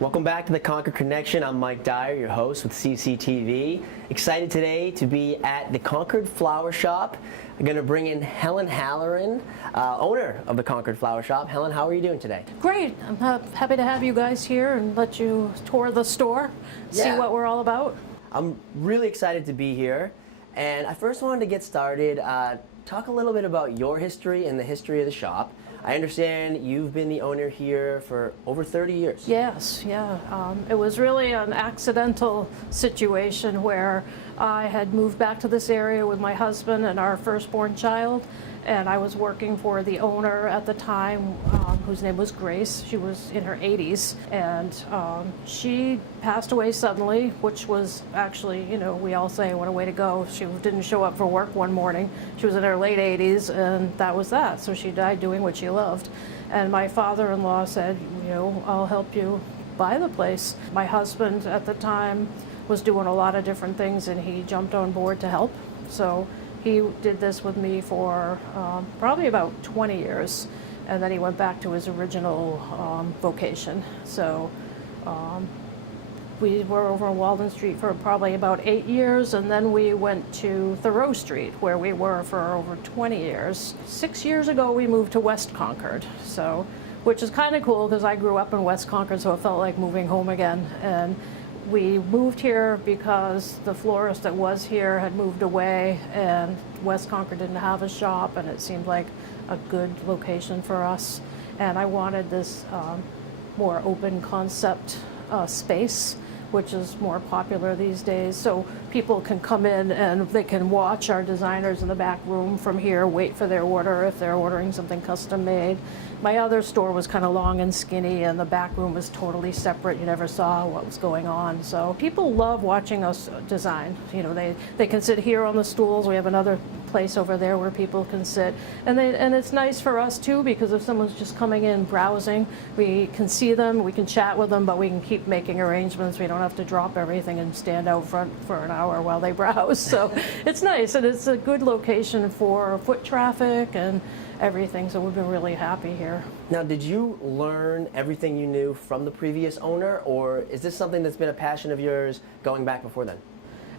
Welcome back to the Concord Connection. I'm Mike Dyer, your host with CCTV. Excited today to be at the Concord Flower Shop. I'm going to bring in Helen Halloran, owner of the Concord Flower Shop. Helen, how are you doing today? Great. I'm happy to have you guys here and let you tour the store, see what we're all about. I'm really excited to be here. And I first wanted to get started, talk a little bit about your history and the history of the shop. I understand you've been the owner here for over 30 years. Yes, yeah. It was really an accidental situation where I had moved back to this area with my husband and our firstborn child, and I was working for the owner at the time, whose name was Grace. She was in her 80s, and she passed away suddenly, which was actually, you know, we all say, what a way to go. She didn't show up for work one morning. She was in her late 80s, and that was that. So she died doing what she loved. And my father-in-law said, you know, I'll help you buy the place. My husband at the time was doing a lot of different things, and he jumped on board to help. So he did this with me for probably about 20 years, and then he went back to his original vocation. So we were over on Walden Street for probably about 8 years, and then we went to Thoreau Street, where we were for over 20 years. 6 years ago, we moved to West Concord, so which is kind of cool because I grew up in West Concord, so it felt like moving home again. And we moved here because the florist that was here had moved away, and West Concord didn't have a shop, and it seemed like a good location for us. And I wanted this more open concept space, which is more popular these days, so people can come in and they can watch our designers in the back room from here, wait for their order if they're ordering something custom made. My other store was kind of long and skinny, and the back room was totally separate. You never saw what was going on. So people love watching us design. You know, they can sit here on the stools. We have another place over there where people can sit, and it's nice for us too, because if someone's just coming in browsing, we can see them, we can chat with them, but we can keep making arrangements. We don't have to drop everything and stand out front for an hour while they browse. So it's nice, and it's a good location for foot traffic and everything, so we've been really happy here. Now, did you learn everything you knew from the previous owner, or is this something that's been a passion of yours going back before then?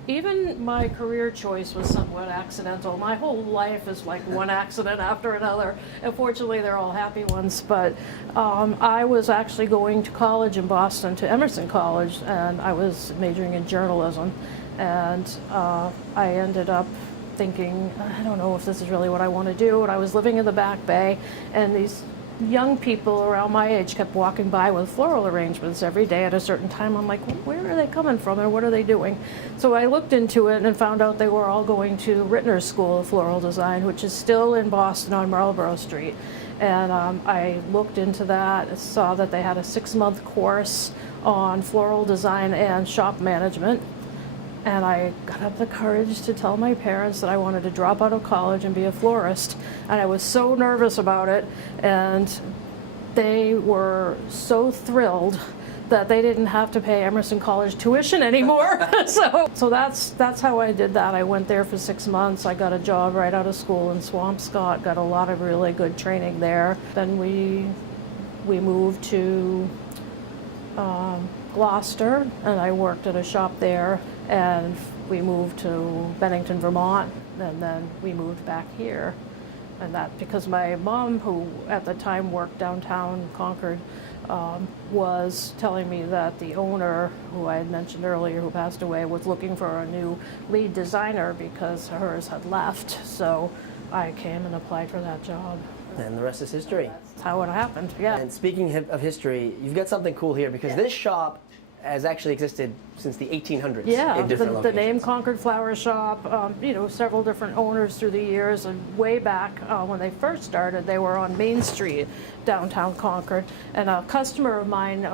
Even my career choice was somewhat accidental. My whole life is like one accident after another. Unfortunately, they're all happy ones, but I was actually going to college in Boston, to Emerson College, and I was majoring in journalism, and I ended up thinking, I don't know if this is really what I want to do. And I was living in the Back Bay, and these young people around my age kept walking by with floral arrangements every day at a certain time. I'm like, where are they coming from and what are they doing? So I looked into it and found out they were all going to Rittner's School of Floral Design, which is still in Boston on Marlborough Street. And I looked into that, saw that they had a 6-month course on floral design and shop management. And I got up the courage to tell my parents that I wanted to drop out of college and be a florist. And I was so nervous about it, and they were so thrilled that they didn't have to pay Emerson College tuition anymore. so that's how I did that. I went there for 6 months. I got a job right out of school in Swampscott, got a lot of really good training there. Then we moved to Gloucester, and I worked at a shop there, and we moved to Bennington, Vermont, and then we moved back here. And that because my mom, who at the time worked downtown Concord, was telling me that the owner, who I had mentioned earlier, who passed away, was looking for a new lead designer because hers had left. So I came and applied for that job. And the rest is history. That's how it happened, yeah. And speaking of history, you've got something cool here, because this shop has actually existed since the 1800s. Yeah, in different the locations. name Concord Flower Shop, you know, several different owners through the years, and way back when they first started, they were on Main Street, downtown Concord, and a customer of mine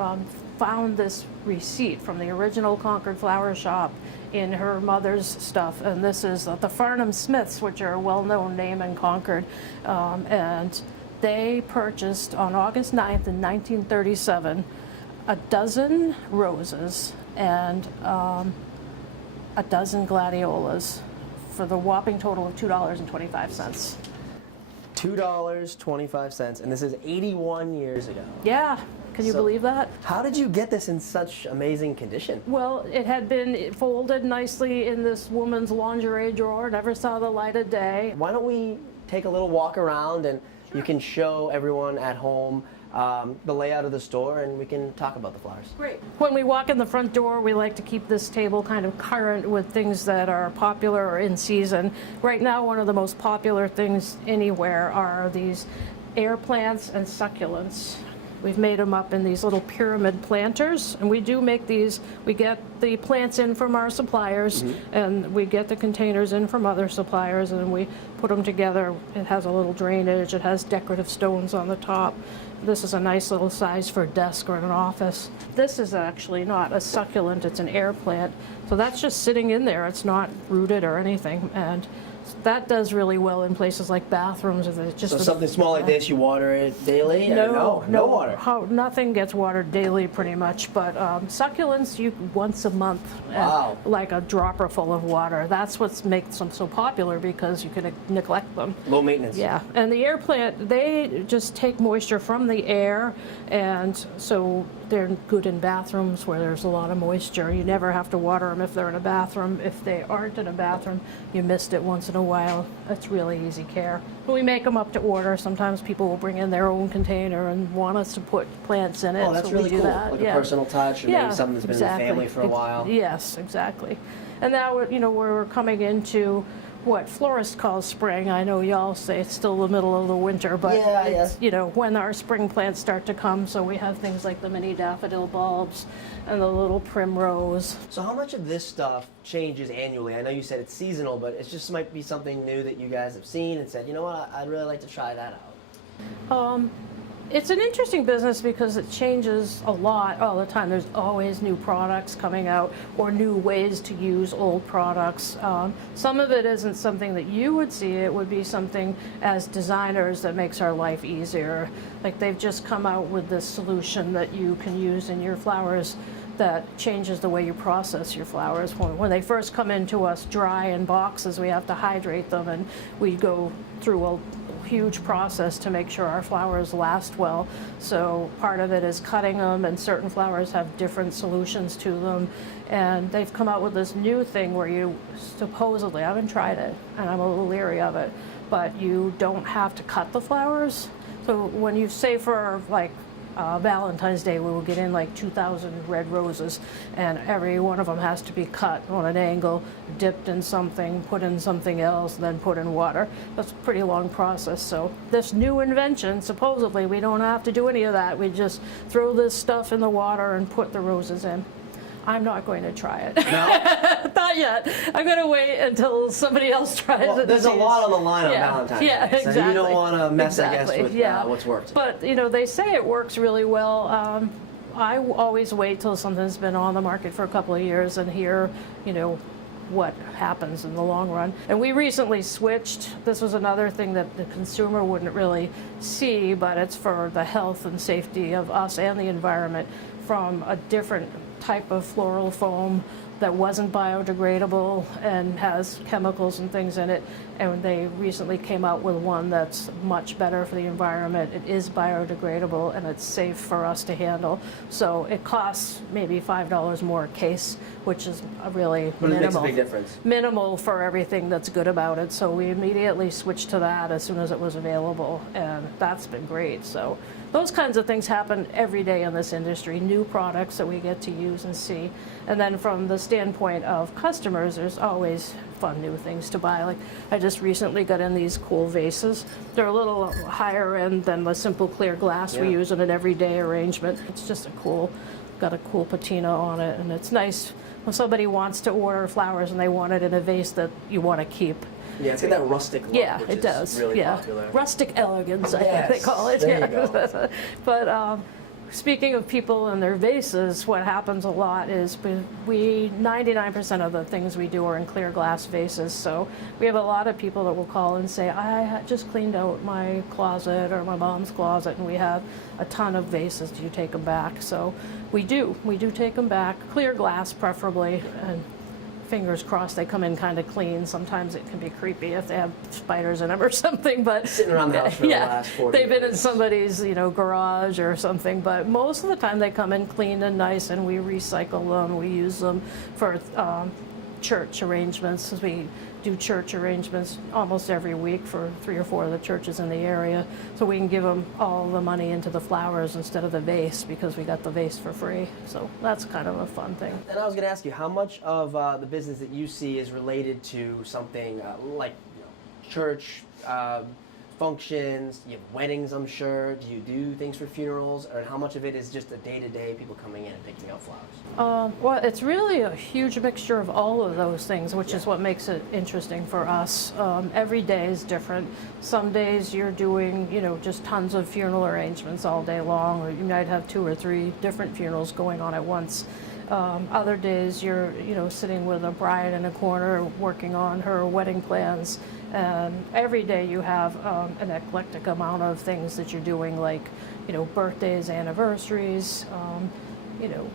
found this receipt from the original Concord Flower Shop in her mother's stuff, and this is the Farnham Smiths, which are a well-known name in Concord, and they purchased on August 9th in 1937 a dozen roses and a dozen gladiolas for the whopping total of $2.25. $2.25, and this is 81 years ago. Yeah, can you believe that? How did you get this in such amazing condition? Well, it had been folded nicely in this woman's lingerie drawer, never saw the light of day. Why don't we take a little walk around and you can show everyone at home the layout of the store, and we can talk about the flowers. Great. When we walk in the front door, we like to keep this table kind of current with things that are popular or in season. Right now, one of the most popular things anywhere are these air plants and succulents. We've made them up in these little pyramid planters, and we do make these. We get the plants in from our suppliers, and we get the containers in from other suppliers, and we put them together. It has a little drainage. It has decorative stones on the top. This is a nice little size for a desk or an office. This is actually not a succulent, it's an air plant. So that's just sitting in there. It's not rooted or anything. And that does really well in places like bathrooms. If it's just So something small like this, you water it daily? No water. Nothing gets watered daily, pretty much. But succulents, you once a month, Wow. like a dropper full of water. That's what makes them so popular, because you can neglect them. Low maintenance. Yeah, and the air plant, they just take moisture from the air, and so they're good in bathrooms where there's a lot of moisture. You never have to water them if they're in a bathroom. If they aren't in a bathroom, you missed it once in a while. It's really easy care. But we make them up to order. Sometimes people will bring in their own container and want us to put plants in it. Oh, that's so really we do cool. That. Like a personal touch, or maybe something that's been exactly. in the family for a while. Yes, exactly. And now, we're coming into what florists call spring. I know y'all say it's still the middle of the winter, but it's, when our spring plants start to come. So we have things like the mini daffodil bulbs and the little primrose. So how much of this stuff changes annually? I know you said it's seasonal, but it just might be something new that you guys have seen and said, you know what, I'd really like to try that out. It's an interesting business because it changes a lot all the time. There's always new products coming out or new ways to use old products. Some of it isn't something that you would see. It would be something as designers that makes our life easier. Like they've just come out with this solution that you can use in your flowers that changes the way you process your flowers. When they first come into us dry in boxes, we have to hydrate them, and we go through a huge process to make sure our flowers last well. So part of it is cutting them, and certain flowers have different solutions to them. And they've come out with this new thing where you supposedly, I haven't tried it and I'm a little leery of it, but you don't have to cut the flowers. So when you say for like Valentine's Day, we will get in like 2,000 red roses, and every one of them has to be cut on an angle, dipped in something, put in something else, then put in water. That's a pretty long process. So this new invention, supposedly we don't have to do any of that. We just throw this stuff in the water and put the roses in. I'm not going to try it. No? Not yet. I'm going to wait until somebody else tries it. There's a lot on the line on Valentine's Day. Yeah, exactly. So you don't want to mess, I guess, with what's worked. But, they say it works really well. I always wait till something's been on the market for a couple of years and hear, what happens in the long run. And we recently switched. This was another thing that the consumer wouldn't really see, but it's for the health and safety of us and the environment, from a different type of floral foam that wasn't biodegradable and has chemicals and things in it. And they recently came out with one that's much better for the environment. It is biodegradable and it's safe for us to handle. So it costs maybe $5 more a case, which is really but minimal. It makes a big difference. Minimal for everything that's good about it. So we immediately switched to that as soon as it was available, and that's been great. So those kinds of things happen every day in this industry, new products that we get to use and see. And then from the standpoint of customers, there's always fun new things to buy. Like I just recently got in these cool vases. They're a little higher end than the simple clear glass we use in an everyday arrangement. It's just got a cool patina on it, and it's nice when somebody wants to order flowers and they want it in a vase that you want to keep. Yeah, it's got that rustic look, Yeah, which it is does. really Yeah, popular. rustic elegance, I think they call it. There you go. But speaking of people and their vases, what happens a lot is 99% of the things we do are in clear glass vases. So we have a lot of people that will call and say, I just cleaned out my closet or my mom's closet, and we have a ton of vases. Do you take them back? So we do take them back, clear glass preferably, and fingers crossed they come in kind of clean. Sometimes it can be creepy if they have spiders in them or something, but Sitting around the house for the last 40 they've been in years. somebody's, garage or something, but most of the time they come in clean and nice, and we recycle them. We use them for church arrangements, as we do church arrangements almost every week for 3 or 4 of the churches in the area, so we can give them all the money into the flowers instead of the vase, because we got the vase for free. So that's kind of a fun thing. And I was going to ask you, how much of the business that you see is related to something like church functions, you have weddings, I'm sure. Do you do things for funerals? Or how much of it is just a day-to-day people coming in and picking out flowers? Well, it's really a huge mixture of all of those things, which is what makes it interesting for us. Every day is different. Some days you're doing, just tons of funeral arrangements all day long, or you might have 2 or 3 different funerals going on at once. Other days you're, sitting with a bride in a corner working on her wedding plans. And every day you have an eclectic amount of things that you're doing, like, birthdays, anniversaries,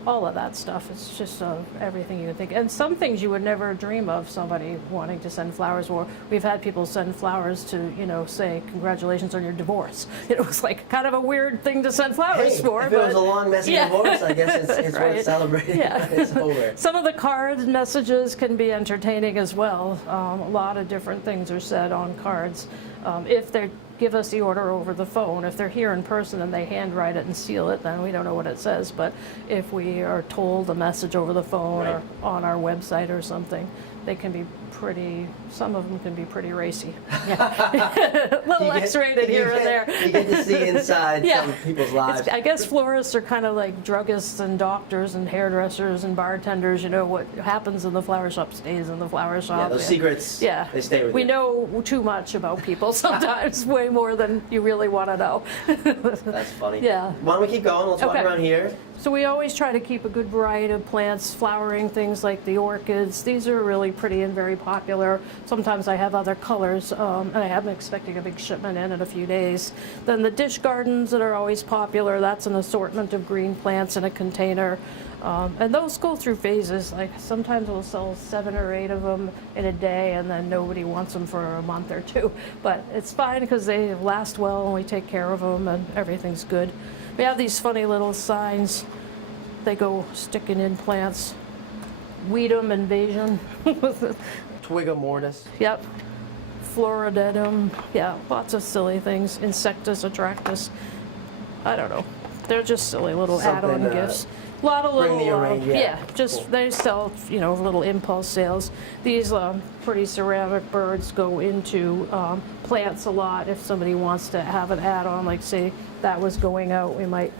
all of that stuff. It's just everything you would think. And some things you would never dream of somebody wanting to send flowers for. We've had people send flowers to, say, congratulations on your divorce. It was like kind of a weird thing to send flowers for. If it was a long, messy divorce, I guess it's Right. worth celebrating. Yeah. It's over. Some of the card messages can be entertaining as well. A lot of different things are said on cards. If they give us the order over the phone, if they're here in person and they handwrite it and seal it, then we don't know what it says. But if we are told a message over the phone or on our website or something, they can be some of them can be pretty racy. A little X-rated here and there. You get to see inside some people's lives. I guess florists are kind of like druggists and doctors and hairdressers and bartenders. What happens in the flower shop stays in the flower shop. Yeah, those secrets, they stay with you. We know too much about people sometimes, way more than you really want to know. That's funny. Yeah. Why don't we keep going? Let's walk around here. So we always try to keep a good variety of plants, flowering things like the orchids. These are really pretty and very popular. Sometimes I have other colors, and I am expecting a big shipment in a few days. Then the dish gardens that are always popular, that's an assortment of green plants in a container. And those go through phases. Like sometimes we'll sell 7 or 8 of them in a day, and then nobody wants them for a month or 2. But it's fine because they last well and we take care of them and everything's good. We have these funny little signs. They go sticking in plants. Weedum invasion. Twigga mortis. Yep. Floridedum. Yeah, lots of silly things. Insectus attractus. I don't know. They're just silly little add-on gifts. A lot of little, cool. They sell, little impulse sales. These pretty ceramic birds go into plants a lot. If somebody wants to have an add-on, like say that was going out, we might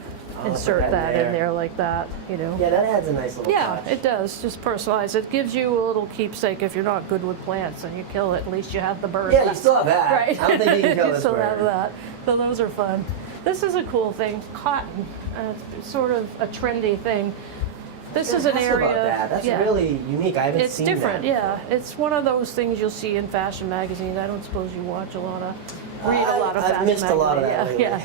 insert that in there like that, Yeah, that adds a nice little touch. It does, just personalize. It gives you a little keepsake if you're not good with plants and you kill it, at least you have the bird. Yeah, you still have that. Right. I don't think you can kill You this still bird. have that. So those are fun. This is a cool thing, cotton. It's sort of a trendy thing. This is an area. About that. That's really unique. I haven't seen different, that. yeah. It's one of those things you'll see in fashion magazines. I don't suppose you watch a lot of, read a lot of fashion magazines. I've missed a lot of that lately. Yeah.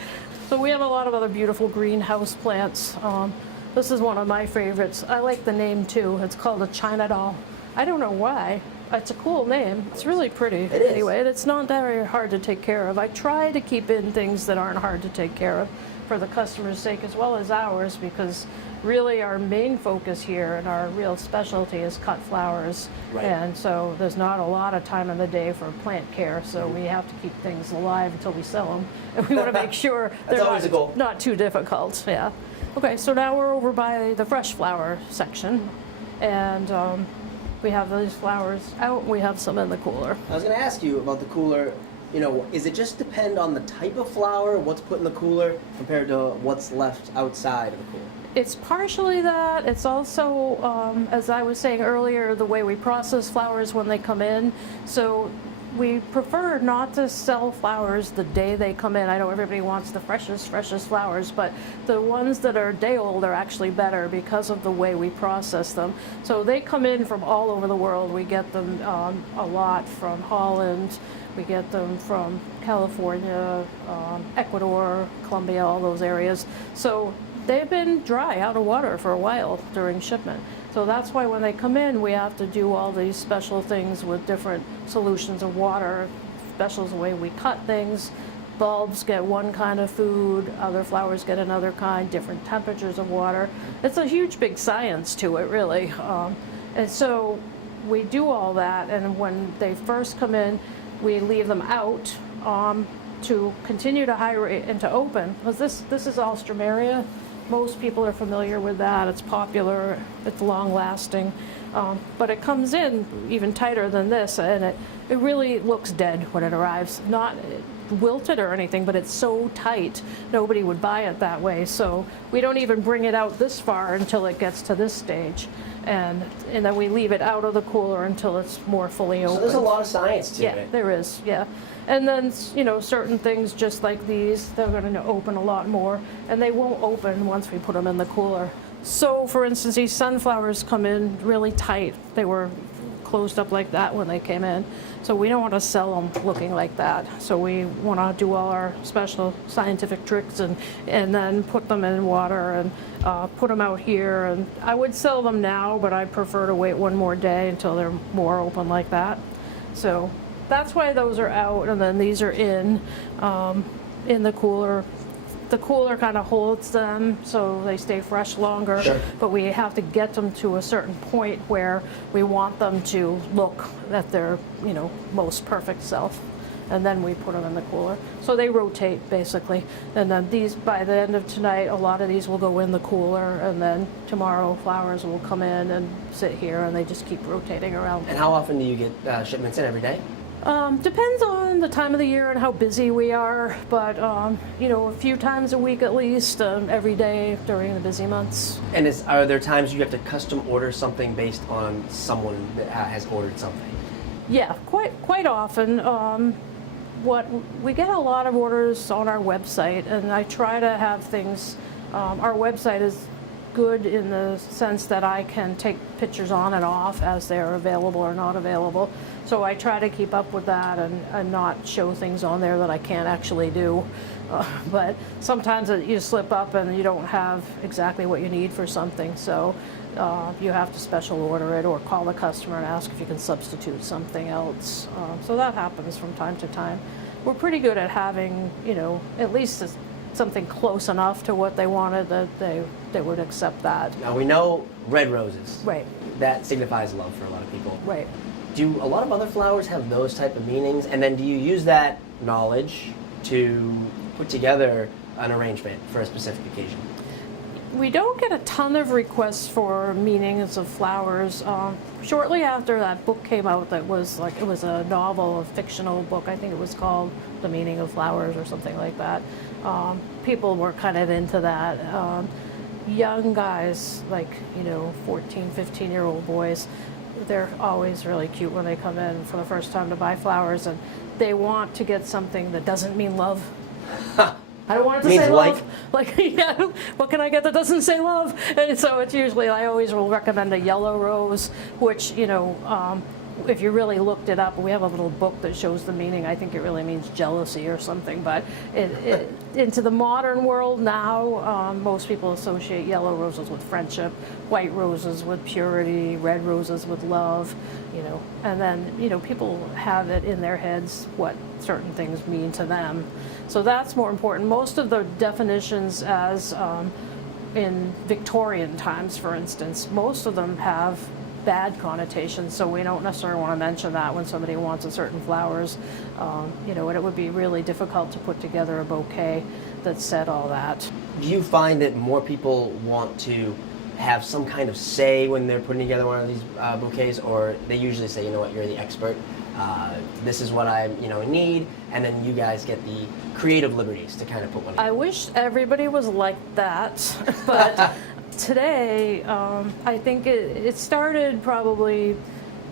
So we have a lot of other beautiful greenhouse plants. This is one of my favorites. I like the name too. It's called a China doll. I don't know why. It's a cool name. It's really pretty. It is. Anyway, and it's not very hard to take care of. I try to keep in things that aren't hard to take care of for the customer's sake as well as ours, because really our main focus here and our real specialty is cut flowers. Right. And so there's not a lot of time in the day for plant care, so we have to keep things alive until we sell them. And we want to make sure That's always a goal. not too difficult. Yeah. Okay, so now we're over by the fresh flower section, and we have these flowers out. We have some in the cooler. I was going to ask you about the cooler. Is it just depend on the type of flower, what's put in the cooler, compared to what's left outside of the cooler? It's partially that. It's also, as I was saying earlier, the way we process flowers when they come in. So we prefer not to sell flowers the day they come in. I know everybody wants the freshest flowers, but the ones that are day old are actually better because of the way we process them. So they come in from all over the world. We get them a lot from Holland. We get them from California, Ecuador, Colombia, all those areas. So they've been dry, out of water for a while during shipment. So that's why when they come in, we have to do all these special things with different solutions of water. Special is the way we cut things. Bulbs get one kind of food, other flowers get another kind, different temperatures of water. It's a huge big science to it, really. And so we do all that, and when they first come in, we leave them out to continue to hydrate and to open, because this is Alstroemeria. Most people are familiar with that. It's popular, it's long lasting, but it comes in even tighter than this, and it really looks dead when it arrives. Not wilted or anything, but it's so tight nobody would buy it that way. So we don't even bring it out this far until it gets to this stage, and then we leave it out of the cooler until it's more fully open. So there's a lot of science to it. Yeah, there is. Yeah. And then, you know, certain things just like these, they're going to open a lot more, and they won't open once we put them in the cooler. So, for instance, these sunflowers come in really tight. They were closed up like that when they came in. So we don't want to sell them looking like that. So we want to do all our special scientific tricks and then put them in water and put them out here. And I would sell them now, but I prefer to wait one more day until they're more open like that. So that's why those are out, and then these are in the cooler. The cooler kind of holds them so they stay fresh longer. Sure. But we have to get them to a certain point where we want them to look at their, you know, most perfect self, and then we put them in the cooler. So they rotate basically, and then these, by the end of tonight, a lot of these will go in the cooler, and then tomorrow flowers will come in and sit here, and they just keep rotating around. And how often do you get shipments in? Every day? Depends on the time of the year and how busy we are, but you know, a few times a week at least, every day during the busy months. And are there times you have to custom order something based on someone that has ordered something? Yeah, quite often. We get a lot of orders on our website, and I try to have things. Our website is good in the sense that I can take pictures on and off as they're available or not available. So I try to keep up with that and not show things on there that I can't actually do. But sometimes you slip up and you don't have exactly what you need for something. So you have to special order it or call the customer and ask if you can substitute something else. So that happens from time to time. We're pretty good at having, you know, at least something close enough to what they wanted that they would accept that. Now we know red roses. Right. That signifies love for a lot of people. Right. Do a lot of other flowers have those type of meanings? And then do you use that knowledge to put together an arrangement for a specific occasion? We don't get a ton of requests for meanings of flowers. Shortly after that book came out, that was like, it was a novel, a fictional book. I think it was called The Meaning of Flowers or something like that. People were kind of into that. Young guys, like, you know, 14, 15-year-old boys, they're always really cute when they come in for the first time to buy flowers, and they want to get something that doesn't mean love. I don't want it to say love. Like, yeah, what can I get that doesn't say love? And so it's usually, I always will recommend a yellow rose, which, you know, if you really looked it up, we have a little book that shows the meaning. I think it really means jealousy or something. But into the modern world now, most people associate yellow roses with friendship, white roses with purity, red roses with love, you know. And then, you know, people have it in their heads what certain things mean to them. So that's more important. Most of the definitions, as in Victorian times, for instance, most of them have bad connotations, so we don't necessarily want to mention that when somebody wants a certain flowers. You know, and it would be really difficult to put together a bouquet that said all that. Do you find that more people want to have some kind of say when they're putting together one of these bouquets, or they usually say, you know what, you're the expert, this is what I need, and then you guys get the creative liberties to kind of put one together? I wish everybody was like that, but today, I think it started probably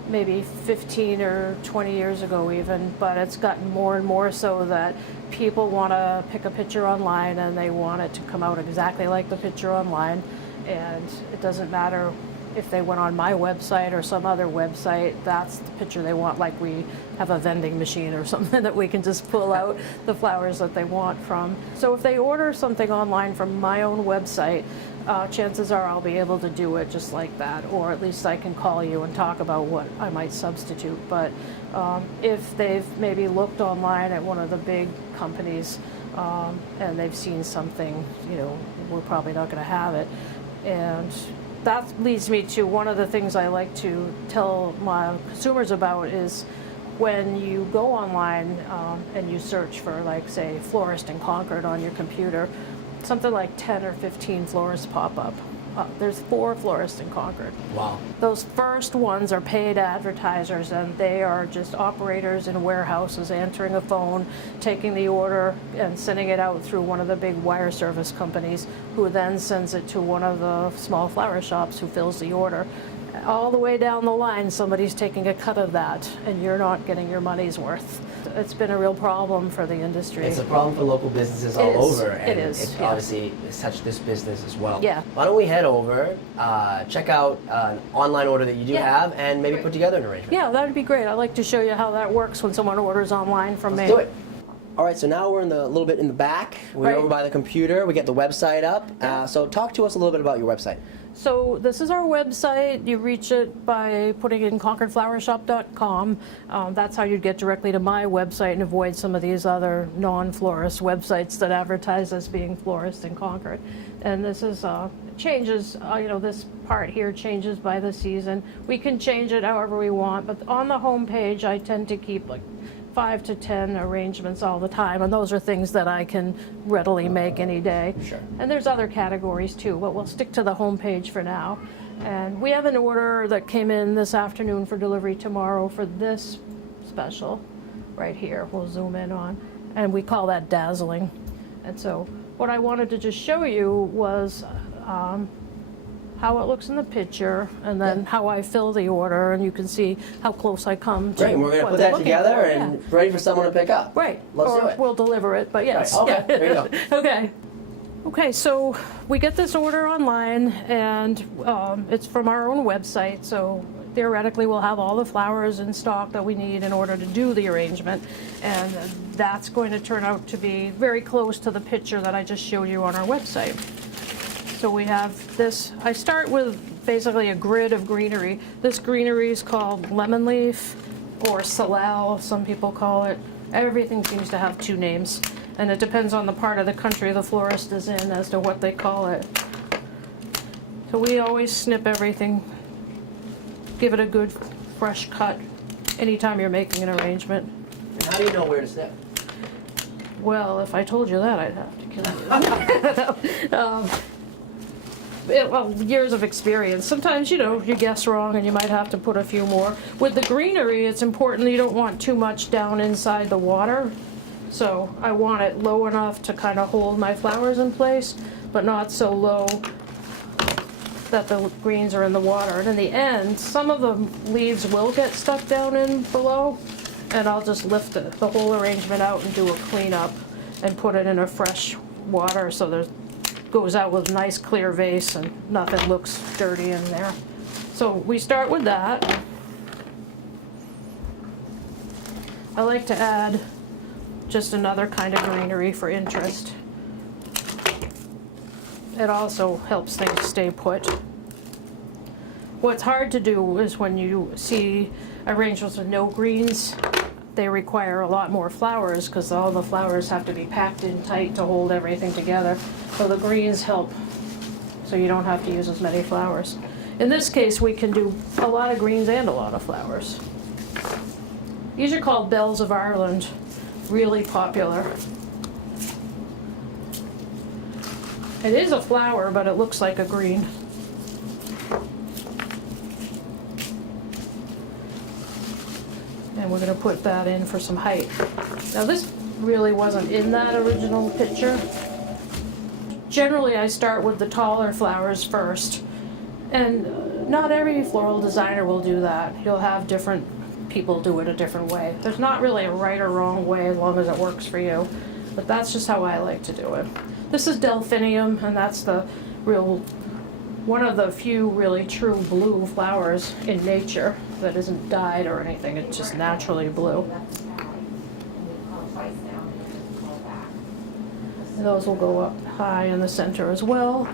maybe 15 or 20 years ago even, but it's gotten more and more so that people want to pick a picture online and they want it to come out exactly like the picture online, and it doesn't matter if they went on my website or some other website, that's the picture they want. Like, we have a vending machine or something that we can just pull out the flowers that they want from. So if they order something online from my own website, chances are I'll be able to do it just like that, or at least I can call you and talk about what I might substitute. But if they've maybe looked online at one of the big companies and they've seen something, we're probably not going to have it. And that leads me to one of the things I like to tell my consumers about is when you go online and you search for, like, say, florist in Concord on your computer, something like 10 or 15 florists pop up. There's 4 florists in Concord. Wow. Those first ones are paid advertisers, and they are just operators in warehouses answering a phone, taking the order and sending it out through one of the big wire service companies, who then sends it to one of the small flower shops who fills the order. All the way down the line, somebody's taking a cut of that, and you're not getting your money's worth. It's been a real problem for the industry. It's a problem for local businesses all over, and it is. it obviously has touched this business as well. Yeah. Why don't we head over, check out an online order that you do have, and maybe put together an arrangement. Yeah, that would be great. I'd like to show you how that works when someone orders online from me. Let's do it. All right, so now we're a little bit in the back. We're over by the computer. We get the website up. So talk to us a little bit about your website. So this is our website. You reach it by putting in concordflowershop.com. That's how you'd get directly to my website and avoid some of these other non-florist websites that advertise as being florist in Concord. And this is changes. This part here changes by the season. We can change it however we want, but on the home page, I tend to keep like 5 to 10 arrangements all the time, and those are things that I can readily make any day. Sure. And there's other categories too, but we'll stick to the home page for now. And we have an order that came in this afternoon for delivery tomorrow for this special right here. We'll zoom in on, and we call that dazzling. And so what I wanted to just show you was how it looks in the picture, and then how I fill the order, and you can see how close I come to. Great, and we're going to put that together and ready for someone to pick up. Right. Let's do it. We'll deliver it, but yes. Right. Okay, there you go. Okay. Okay, so we get this order online, and it's from our own website, so theoretically we'll have all the flowers in stock that we need in order to do the arrangement, and that's going to turn out to be very close to the picture that I just showed you on our website. So we have this, I start with basically a grid of greenery. This greenery is called lemon leaf, or salal, some people call it. Everything seems to have 2 names, and it depends on the part of the country the florist is in as to what they call it. So we always snip everything, give it a good fresh cut anytime you're making an arrangement. And how do you know where to snip? Well, if I told you that, I'd have to kill you. Well, years of experience. Sometimes, you guess wrong and you might have to put a few more. With the greenery, it's important that you don't want too much down inside the water. So I want it low enough to kind of hold my flowers in place, but not so low that the greens are in the water. And in the end, some of the leaves will get stuck down in below, and I'll just lift the whole arrangement out and do a cleanup and put it in a fresh water so there's goes out with a nice clear vase and nothing looks dirty in there. So we start with that. I like to add just another kind of greenery for interest. It also helps things stay put. What's hard to do is when you see arrangements with no greens, they require a lot more flowers because all the flowers have to be packed in tight to hold everything together. So the greens help, so you don't have to use as many flowers. In this case, we can do a lot of greens and a lot of flowers. These are called Bells of Ireland, really popular. It is a flower, but it looks like a green. And we're going to put that in for some height. Now this really wasn't in that original picture. Generally I start with the taller flowers first, and not every floral designer will do that. You'll have different people do it a different way. There's not really a right or wrong way as long as it works for you, but that's just how I like to do it. This is Delphinium, and that's one of the few really true blue flowers in nature that isn't dyed or anything, it's just naturally blue. And those will go up high in the center as well.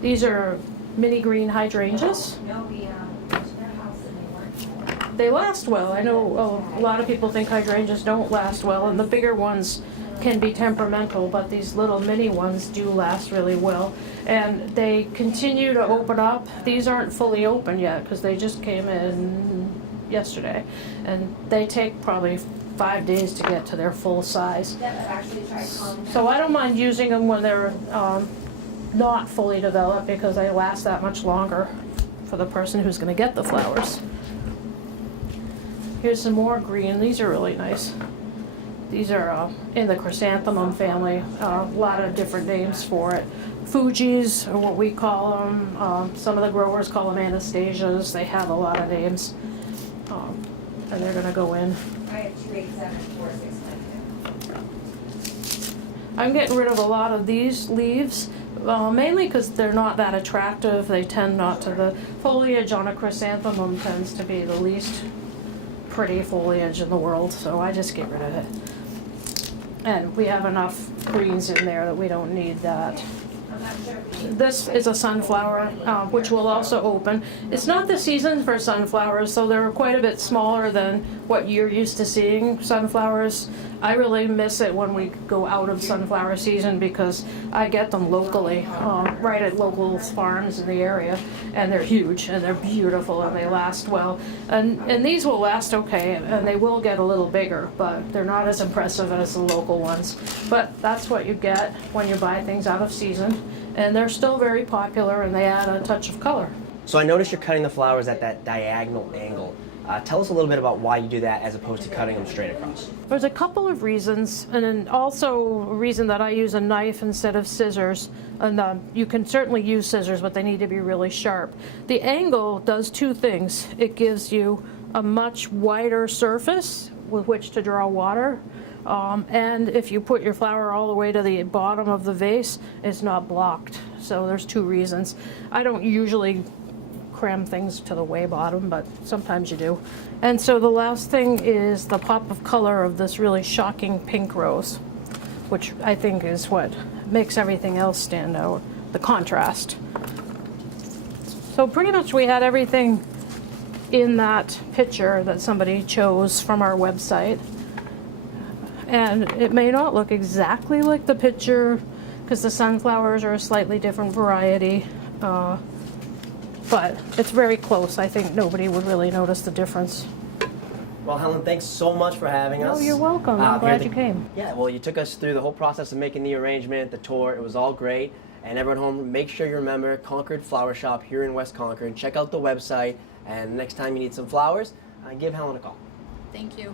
These are mini green hydrangeas. No, we went to their house and they weren't. They last well. I know a lot of people think hydrangeas don't last well, and the bigger ones can be temperamental, but these little mini ones do last really well. And they continue to open up. These aren't fully open yet because they just came in yesterday, and they take probably 5 days to get to their full size. That's actually tried calling. So I don't mind using them when they're not fully developed because they last that much longer for the person who's going to get the flowers. Here's some more green. These are really nice. These are in the chrysanthemum family. A lot of different names for it. Fujis are what we call them. Some of the growers call them Anastasias. They have a lot of names. And they're going to go in. I have 287, 469. I'm getting rid of a lot of these leaves, mainly because they're not that attractive. They tend not to. The foliage on a chrysanthemum tends to be the least pretty foliage in the world, so I just get rid of it. And we have enough greens in there that we don't need that. I'm not sure if we This is a sunflower, which will also open. It's not the season for sunflowers, so they're quite a bit smaller than what you're used to seeing sunflowers. I really miss it when we go out of sunflower season because I get them locally, right at local farms in the area, and they're huge and they're beautiful and they last well. And these will last okay, and they will get a little bigger, but they're not as impressive as the local ones. But that's what you get when you buy things out of season, and they're still very popular and they add a touch of color. So I noticed you're cutting the flowers at that diagonal angle. Tell us a little bit about why you do that as opposed to cutting them straight across. There's a couple of reasons, and then also a reason that I use a knife instead of scissors. And you can certainly use scissors, but they need to be really sharp. The angle does two things. It gives you a much wider surface with which to draw water. And if you put your flower all the way to the bottom of the vase, it's not blocked. So there's two reasons. I don't usually cram things to the way bottom, but sometimes you do. And so the last thing is the pop of color of this really shocking pink rose, which I think is what makes everything else stand out, the contrast. So pretty much we had everything in that picture that somebody chose from our website. And it may not look exactly like the picture because the sunflowers are a slightly different variety. But it's very close. I think nobody would really notice the difference. Well, Helen, thanks so much for having us. Oh, you're welcome. I'm glad you came. Yeah, well, you took us through the whole process of making the arrangement, the tour. It was all great. And everyone home, make sure you remember Concord Flower Shop here in West Concord. Check out the website. And next time you need some flowers, give Helen a call. Thank you.